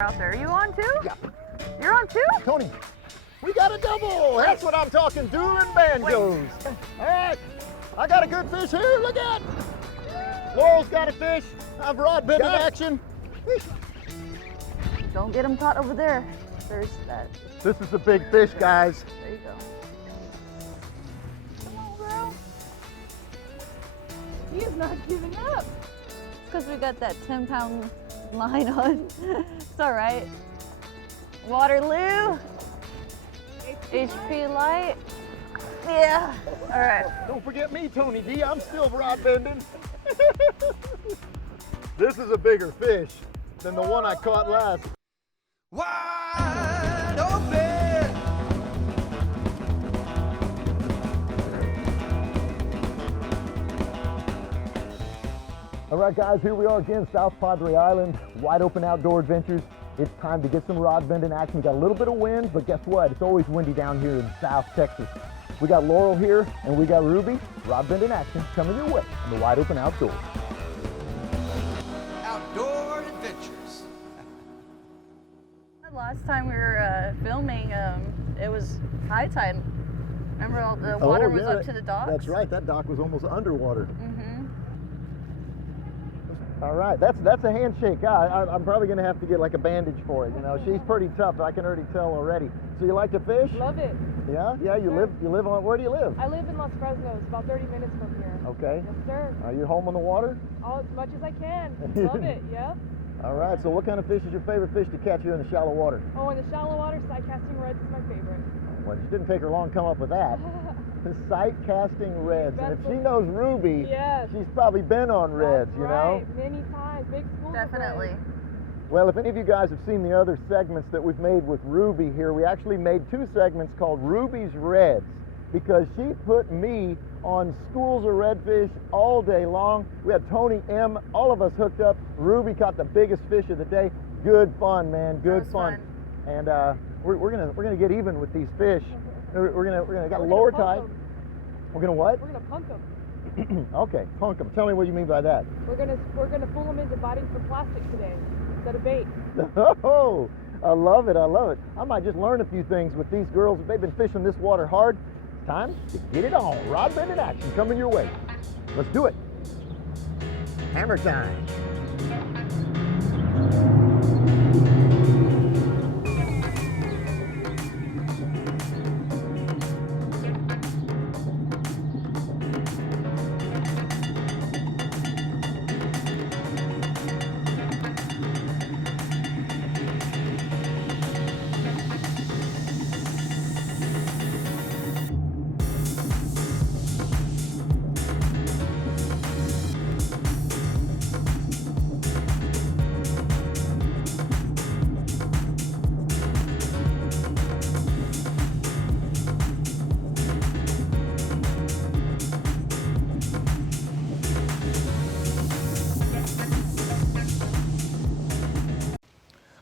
Out there. Are you on too? Yeah. You're on too? Tony, we got a double. That's what I'm talking, dueling banjos. All right, I got a good fish here. Look at. Laurel's got a fish. I've rod bent in action. Don't get him caught over there. There's that. This is a big fish, guys. There you go. Come on, girl. He is not giving up. It's because we got that 10-pound line on. It's all right. Waterloo. HP light. Yeah. All right. Don't forget me, Tony D. I'm still rod bending. This is a bigger fish than the one I caught last. Wide open. All right, guys, here we are again, South Padre Island, wide open outdoor adventures. It's time to get some rod bending action. We got a little bit of wind, but guess what? It's always windy down here in South Texas. We got Laurel here, and we got Ruby. Rod bending action coming your way on the wide open outdoors. Outdoor adventures. Last time we were filming, it was high tide. Remember all the water was up to the docks? That's right. That dock was almost underwater. Mm-hmm. All right, that's a handshake. I'm probably gonna have to get like a bandage for it. You know, she's pretty tough. I can already tell already. So you like to fish? Love it. Yeah, yeah. You live on. Where do you live? I live in Los Fresnos, about 30 minutes from here. Okay. Yes, sir. Are you home on the water? All as much as I can. Love it. Yep. All right. So what kind of fish is your favorite fish to catch here in the shallow water? Oh, in the shallow water, side casting reds is my favorite. Well, it didn't take her long to come up with that. The sight casting reds, and if she knows Ruby, yes, she's probably been on reds. that's You right. know. Many times, big schools. Definitely. Well, if any of you guys have seen the other segments that we've made with Ruby here, we actually made 2 segments called Ruby's Reds, because she put me on schools of redfish all day long. We had Tony M, all of us hooked up. Ruby caught the biggest fish of the day. Good fun, man. Good fun. And we're gonna get even with these fish. We're gonna got a lower tide. We're gonna what? We're gonna punk them. Okay, punk them. Tell me what you mean by that. We're gonna fool them into biting for plastic today instead of bait. Oh, I love it. I love it. I might just learn a few things with these girls. They've been fishing this water hard. It's time to get it on. Rod bending action coming your way. Let's do it. Hammer time.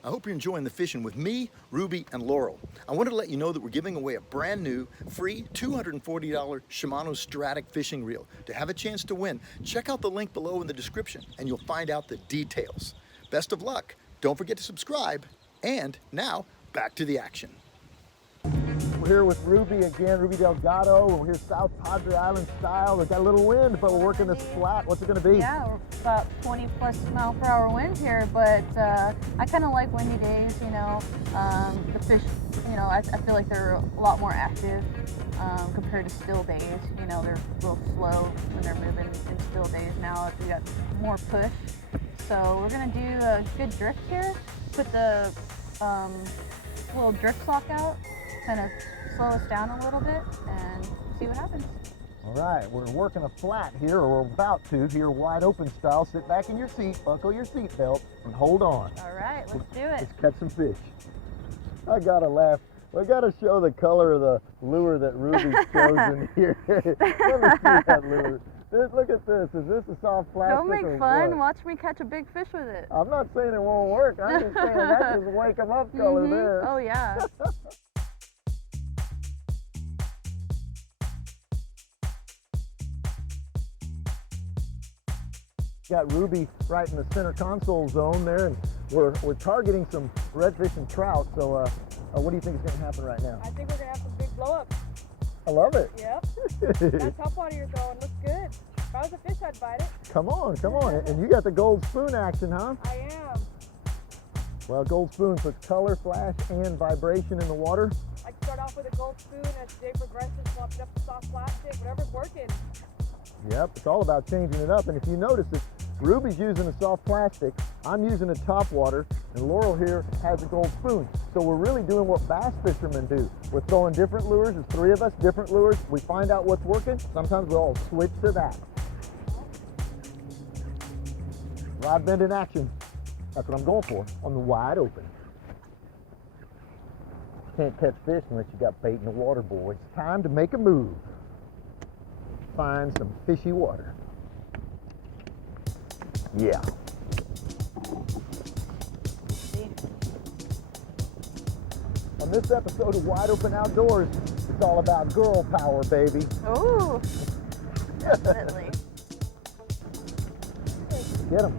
I hope you're enjoying the fishing with me, Ruby, and Laurel. I wanted to let you know that we're giving away a brand new, free $240 Shimano Stratic fishing reel. To have a chance to win, check out the link below in the description and you'll find out the details. Best of luck. Don't forget to subscribe. And now, back to the action. We're here with Ruby again, Ruby Delgado. We're here South Padre Island style. We've got a little wind, but we're working this flat. What's it going to be? Yeah, we're about 20 plus mile per hour wind here, but I kind of like windy days, you know. The fish, you know, I feel like they're a lot more active compared to still days. You know, they're a little slow when they're moving in still days. Now we got more push. So we're going to do a good drift here. Put the little drift sock out, kind of slow us down a little bit and see what happens. All right, we're working a flat here, or we're about to, here wide open style. Sit back in your seat, buckle your seatbelt, and hold on. All right, let's do it. Let's catch some fish. I gotta laugh. We gotta show the color of the lure that Ruby's chosen here. Let me see that lure. Look at this. Is this a soft plastic? Don't make or fun. what? Watch me catch a big fish with it. I'm not saying it won't work. I'm just saying that's just wake 'em up color there. Oh, yeah. Got Ruby right in the center console zone there, and we're targeting some redfish and trout. So what do you think is going to happen right now? I think we're gonna have some big blow-ups. I love it. Yep. That topwater you're throwing looks good. If I was a fish, I'd bite it. Come on. And you got the gold spoon action, huh? I am. Well, gold spoon puts color, flash, and vibration in the water. I can start off with a gold spoon as the day progresses, swap it up to soft plastic, whatever's working. Yep, it's all about changing it up. And if you notice it, Ruby's using a soft plastic, I'm using a topwater, and Laurel here has a gold spoon. So we're really doing what bass fishermen do. We're throwing different lures. There's 3 of us, different lures. We find out what's working. Sometimes we'll all switch to that. Rod bend in action. That's what I'm going for on the wide open. Can't catch fish unless you got bait in the water, boys. Time to make a move. Find some fishy water. Yeah. On this episode of Wide Open Outdoors, it's all about girl power, baby. Ooh, definitely. Get them.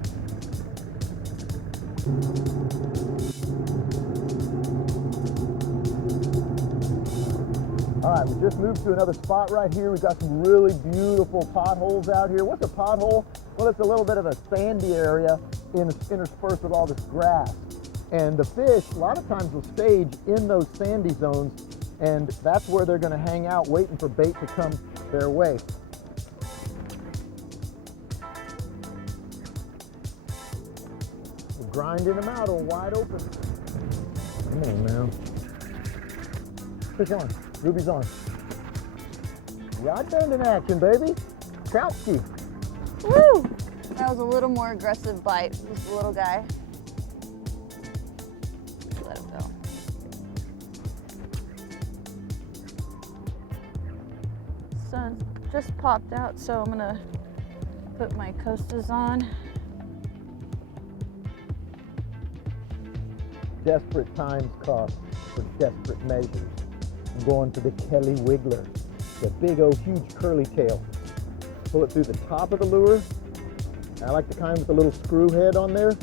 All right, we just moved to another spot right here. We've got some really beautiful potholes out here. What's a pothole? Well, it's a little bit of a sandy area interspersed with all this grass. And the fish, a lot of times, will stage in those sandy zones, and that's where they're going to hang out waiting for bait to come their way. We're grinding them out on wide open. Come on now. Fish on. Ruby's on. Rod bend in action, baby. Troutski. Woo! That was a little more aggressive bite. Just a little guy. Let him go. Sun just popped out, so I'm gonna put my coasters on. Desperate times call for desperate measures. I'm going to the Kelly Wiggler, the big old huge curly tail. Pull it through the top of the lure. I like the kind with the little screw head on there.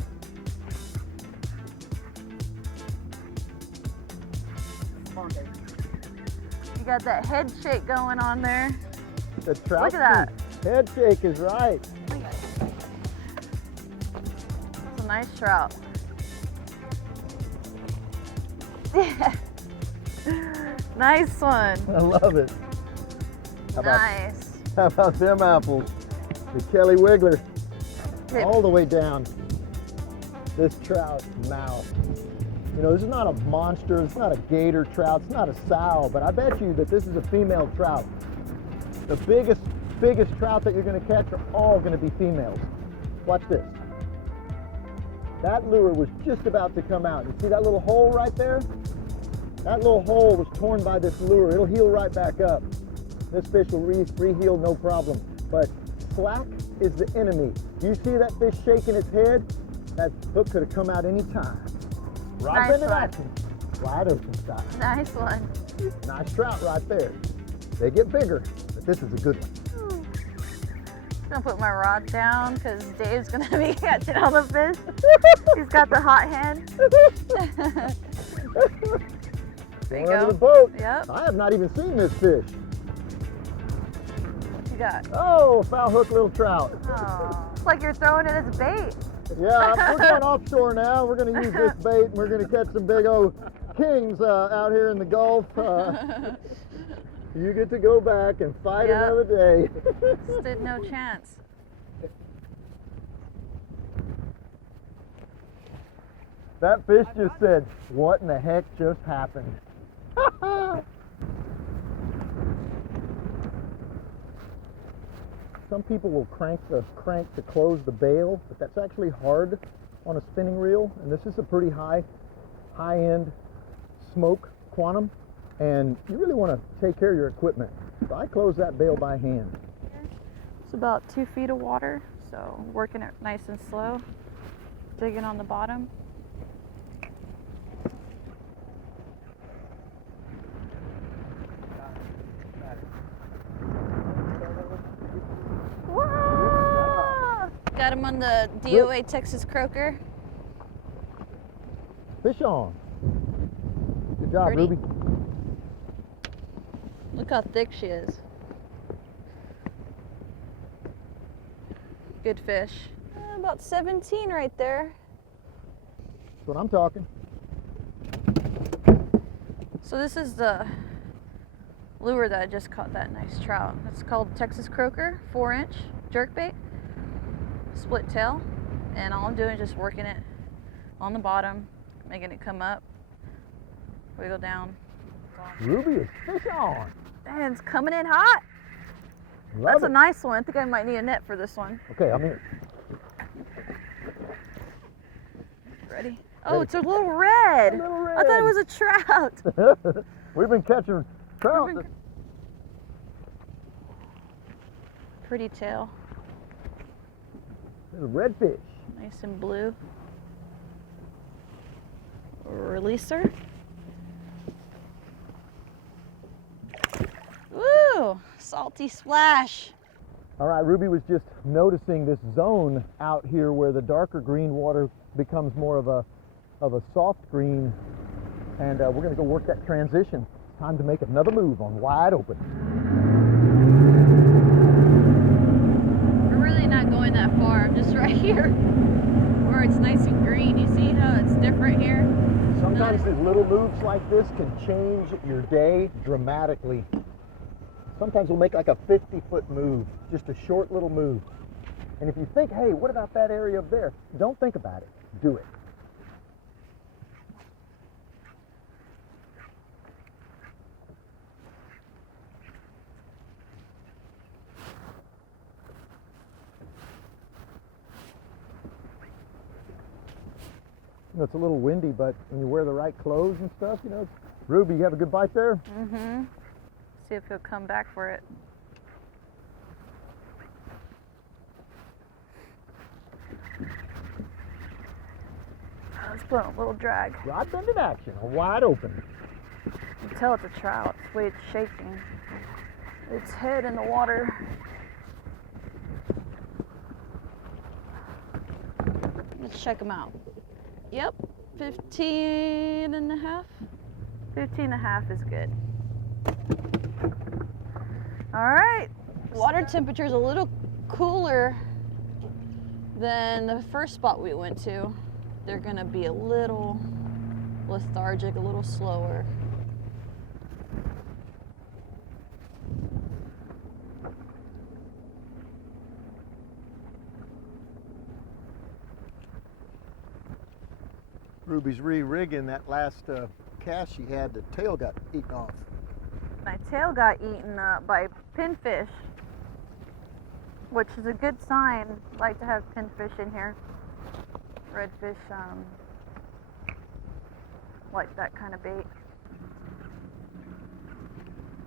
You got that head shake going on there. The trout. Look at that. Head shake is right. That's a nice trout. Yeah. Nice one. I love it. Nice. How about them apples? The Kelly Wiggler. All the way down this trout mouth. You know, this is not a monster, it's not a gator trout, it's not a sow, but I bet you that this is a female trout. The biggest trout that you're gonna catch are all gonna be females. Watch this. That lure was just about to come out. You see that little hole right there? That little hole was torn by this lure. It'll heal right back up. This fish will re-heal no problem. But slack is the enemy. Do you see that fish shaking its head? That hook could have come out any time. Rod Nice bend in one. action. Wide open style. Nice one. Nice trout right there. They get bigger, but this is a good one. I'm gonna put my rod down because Dave's gonna be catching all the fish. He's got the hot hand. There you Going under go. the boat. Yep. I have not even seen this fish. What you got? Oh, foul hook little trout. Oh, it's like you're throwing it as bait. Yeah, we're going offshore now. We're going to use this bait, and we're going to catch some big old kings out here in the Gulf. You get to go back and fight Yep. another day. Stood no chance. That fish just said, "What in the heck just happened?" Some people will crank the crank to close the bail, but that's actually hard on a spinning reel. And this is a pretty high-end smoke quantum, and you really want to take care of your equipment. So I close that bail by hand. It's about 2 feet of water, so working it nice and slow. Digging on the bottom. Whoa! Got him on the DOA Texas Croaker. Fish on. Good job, Pretty. Ruby. Look how thick she is. Good fish. About 17 right there. That's what I'm talking. So this is the lure that I just caught that nice trout. It's called Texas Croaker, 4-inch jerkbait, split tail, and all I'm doing is just working it on the bottom, making it come up, wiggle down. Ruby is fish on. And it's coming in hot. Love That's it. a nice one. I think I might need a net for this one. Okay, I'm here. Ready? Oh, it's a little red. A little red. I thought it was a trout. We've been catching trout. Pretty tail. There's a redfish. Nice and blue. Releaser. Woo! Salty splash. All right, Ruby was just noticing this zone out here where the darker green water becomes more of a soft green, and we're going to go work that transition. Time to make another move on Wide Open. We're really not going that far. I'm just right here where it's nice and green. You see how it's different here? Sometimes these little moves like this can change your day dramatically. Sometimes we'll make like a 50-foot move, just a short little move. And if you think, hey, what about that area up there? Don't think about it. Do it. You know, it's a little windy, but when you wear the right clothes and stuff, you know. Ruby, you have a good bite there? Mm-hmm. See if he'll come back for it. Let's put a little drag. Rod bend in action, a Wide Open. You can tell it's a trout. It's the way it's shaking. Its head in the water. Let's check them out. Yep, 15 and a half. 15 and a half is good. All right, water temperature is a little cooler than the first spot we went to. They're gonna be a little lethargic, a little slower. Ruby's re-rigging that last cast she had. The tail got eaten off. My tail got eaten up by pinfish, which is a good sign. Like to have pinfish in here. Redfish like that kind of bait.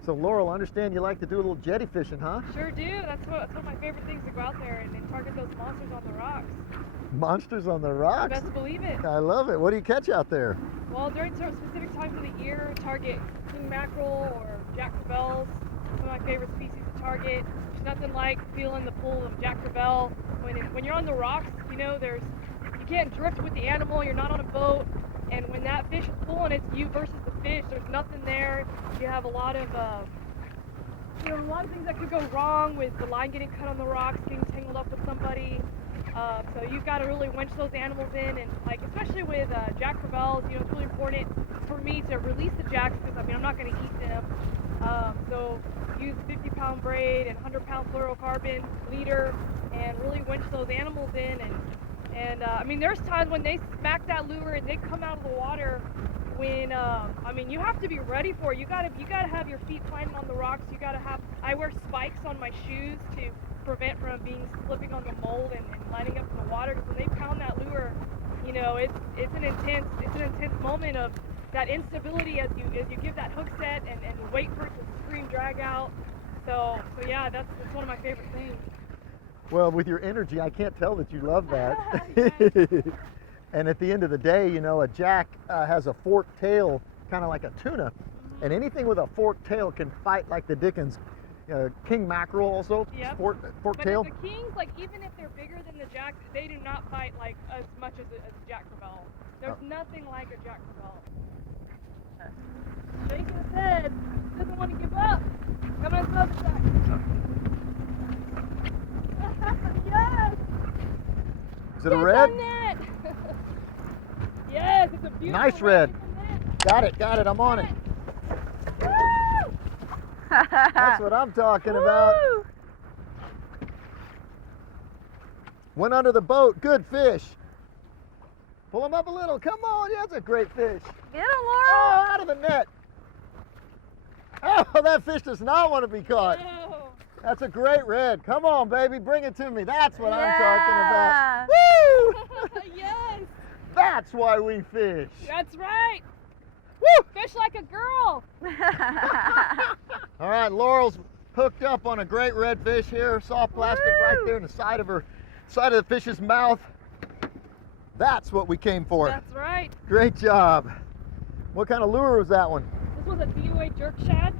So Laurel, I understand you like to do a little jetty fishing, huh? Sure do. That's one of my favorite things, to go out there and target those monsters on the rocks. Monsters on the rocks? Best believe it. I love it. What do you catch out there? Well, during specific times of the year, target king mackerel or jack crevalles. Some of my favorite species to target. There's nothing like feeling the pull of jack crevalle. When you're on the rocks, you know, you can't drift with the animal. You're not on a boat. And when that fish is pulling, it's you versus the fish. There's nothing there. You have a lot of things that could go wrong with the line getting cut on the rocks, getting tangled up with somebody. So you've got to really winch those animals in, and like especially with jack crevalles, you know, it's really important for me to release the jacks because I'm not going to eat them. So use 50-pound braid and 100-pound fluorocarbon leader, and really winch those animals in. And there's times when they smack that lure and they come out of the water. When you have to be ready for it. You gotta have your feet planted on the rocks. I wear spikes on my shoes to prevent from slipping on the mold and lining up in the water. Because when they pound that lure, you know, it's an intense moment of that instability as you give that hook set and wait for it to scream drag out. So yeah, that's one of my favorite things. Well, with your energy, I can't tell that you love that. And at the end of the day, you know, a jack has a forked tail, kind of like a tuna. And anything with a forked tail can fight like the dickens. king mackerel also, Yep. fork But tail. the kings, like even if they're bigger than the jack, they do not fight like as much as a jack crevalle. There's nothing like a jack crevalle. Shaking his head, doesn't want to give up. Coming on the other side. Yes! Is it a red? Net. Yes, it's a beautiful Nice red. Got it, I'm on it. Woo! That's what I'm talking about. Woo! Went under the boat, good fish. Pull him up a little, come on, yeah, that's a great fish. Get him, Laurel. Oh, out of the net. Oh, that fish does not want to be caught. Oh. That's a great red. Come on, baby, bring it to me. That's what I'm talking Yeah. about. Woo! Yes, That's why we fish. that's right. Woo! Fish like a girl. All right, Laurel's hooked up on a great redfish here, soft plastic right there in the side of the fish's mouth. That's what we came for. That's right. Great job. What kind of lure was that one? This was a DOA jerk shad,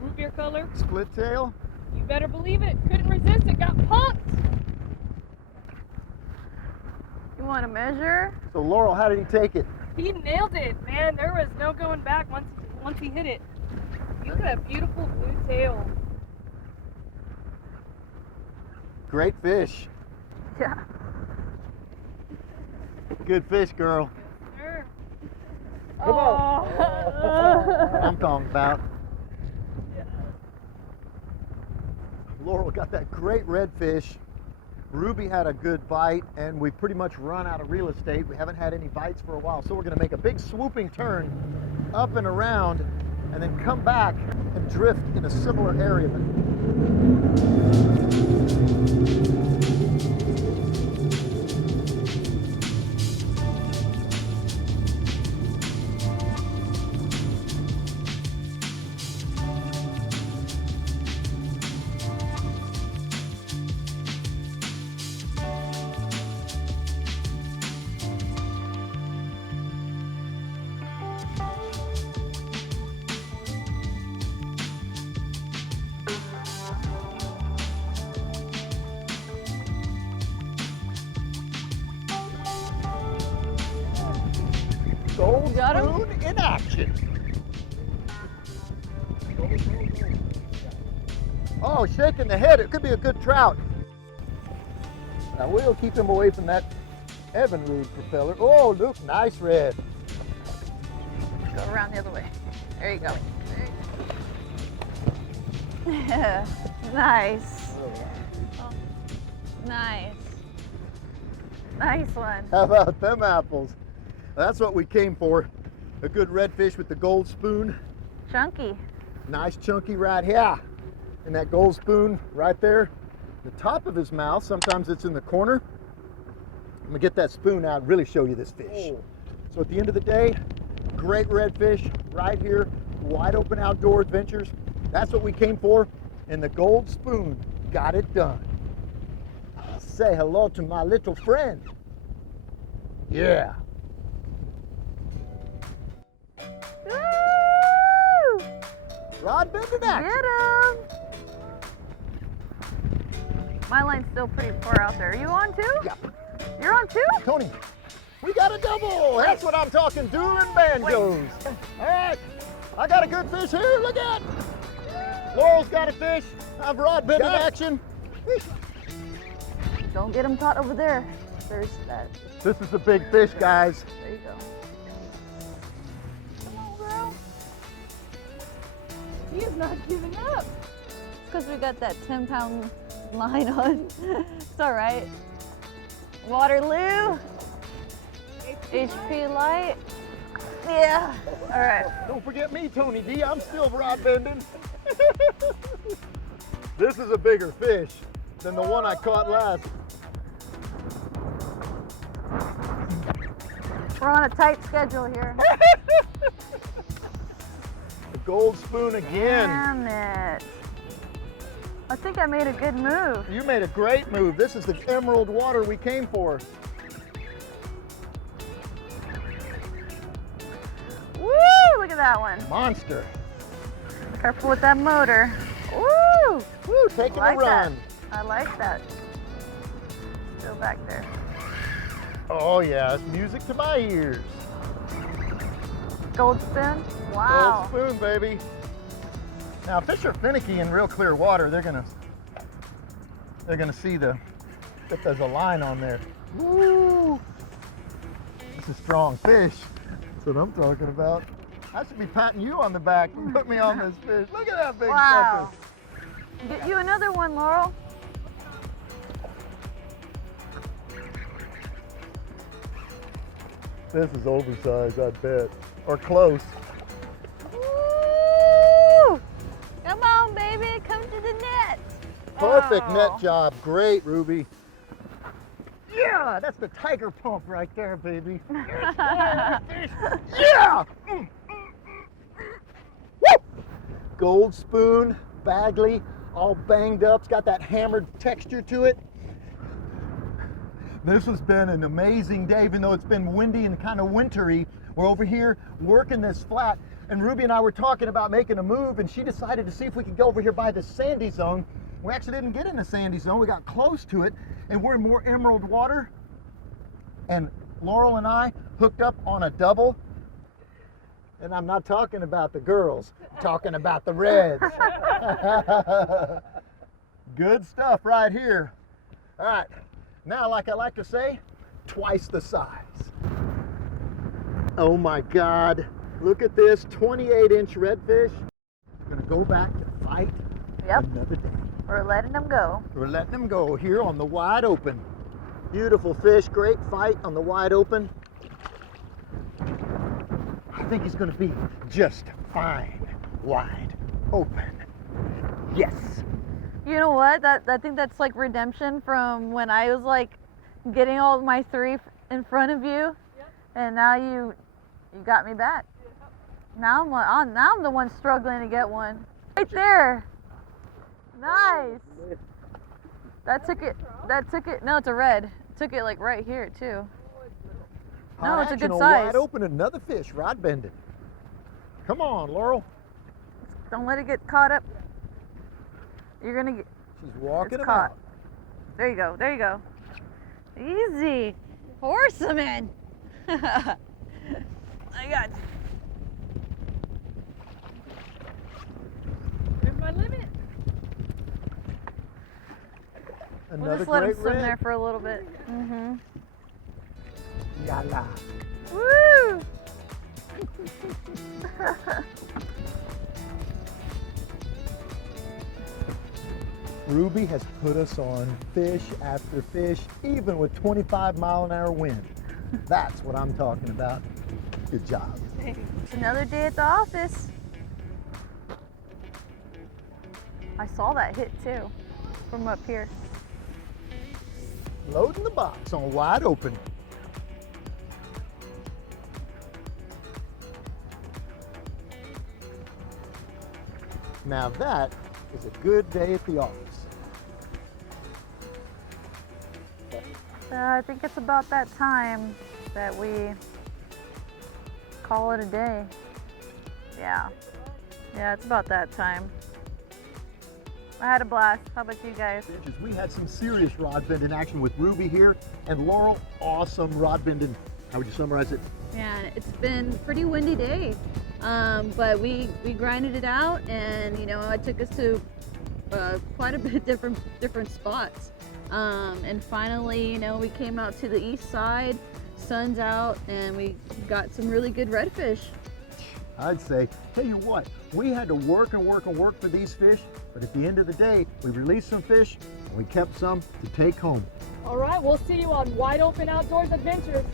root beer color. Split tail? You better believe it. Couldn't resist it. Got punked. You want to measure? So Laurel, how did he take it? He nailed it, man. There was no going back once he hit it. Look at that beautiful blue tail. Great fish. Yeah. Good fish, girl. Sure. Come on. Oh. I'm talking about. Laurel got that great redfish. Ruby had a good bite, and we pretty much run out of real estate. We haven't had any bites for a while, so we're going to make a big swooping turn up and around, and then come back and drift in a similar area. Gold Got him? spoon in action. Oh, shaking the head. It could be a good trout. Now we'll keep him away from that Evinrude propeller. Oh, look, nice red. Go around the other way. There you go. Nice. Oh, nice. Nice one. How about them apples? That's what we came for. A good redfish with the gold spoon. Chunky. Nice chunky right here. And that gold spoon right there. The top of his mouth, sometimes it's in the corner. I'm gonna get that spoon out and really show you this fish. So at the end of the day, great redfish right here, wide open outdoor adventures. That's what we came for, and the gold spoon got it done. Say hello to my little friend. Yeah. Woo! Rod bending action. Get him! My line's still pretty far out there. Are you on too? Yeah. You're on too? Tony, we got a double. That's what I'm talking, dueling banjos. All right, I got a good fish here. Look at. Laurel's got a fish. I've rod bending action. Don't get him caught over there. There's that. This is a big fish, guys. There you go. Come on, girl. He is not giving up. Because we got that 10-pound line on. It's all right. Waterloo. HP light. Yeah. All right. Don't forget me, Tony D. I'm still rod bending. This is a bigger fish than the one I caught last. We're on a tight schedule here. The gold spoon again. Damn it. I think I made a good move. You made a great move. This is the emerald water we came for. Woo! Look at that one. Monster. Careful with that motor. Woo! Woo! Woo, taking I like a run. that. I like that. Still back there. Oh yeah, it's music to my ears. Gold spoon? Wow. Gold spoon, baby. Now, fish are finicky in real clear water. They're gonna see that there's a line on there. Woo! This is strong fish. That's what I'm talking about. I should be patting you on the back. You put me on this fish. Look at that big Wow. sucker. Get you another one, Laurel. This is oversized, I bet. Or close. Woo! Come on, baby. Come to the net. Perfect Oh. net job. Great, Ruby. Yeah, that's the tiger pump right there, baby. Yeah! Woo! Gold spoon, Bagley, all banged up. It's got that hammered texture to it. This has been an amazing day, even though it's been windy and kind of wintry. We're over here working this flat, and Ruby and I were talking about making a move, and she decided to see if we could go over here by the sandy zone. We actually didn't get in the sandy zone. We got close to it, and we're in more emerald water. And Laurel and I hooked up on a double. And I'm not talking about the girls, I'm talking about the reds. Good stuff right here. All right, now like I like to say, twice the size. Oh my God, look at this 28-inch redfish. We're gonna go back to fight Yep. another day. We're letting them go. We're letting them go here on the wide open. Beautiful fish, great fight on the wide open. I think he's gonna be just fine, wide open. Yes. You know what? I think that's like redemption from when I was like getting all my three in front of you, and now you got me back. Now I'm the one struggling to get one. Right there. Nice. That took it. No, it's a red. Took it like right here too. No, Hot it's a action good on size. Wide open, another fish, rod bending. Come on, Laurel. Don't let it get caught up. You're gonna get. She's walking It's him caught. out. There you go. There you go. Easy. Horseman. I got you. There's my limit. We'll Another just let him great swim red. there for a little bit. Mm-hmm. Yalla. Woo! Ruby has put us on fish after fish, even with 25-mile-an-hour wind. That's what I'm talking about. Good job. It's another day at the office. I saw that hit too, from up here. Loading the box on wide open. Now that is a good day at the office. I think it's about that time that we call it a day. Yeah. Yeah, it's about that time. I had a blast. How about you guys? We had some serious rod bending action with Ruby here, and Laurel, awesome rod bending. How would you summarize it? Yeah, it's been a pretty windy day, but we grinded it out, and you know, it took us to quite a bit different spots, and finally, you know, we came out to the east side, sun's out, and we got some really good redfish. I'd say, tell you what, we had to work and work and work for these fish, but at the end of the day, we released some fish and we kept some to take home. All right, we'll see you on Wide Open Outdoors Adventures.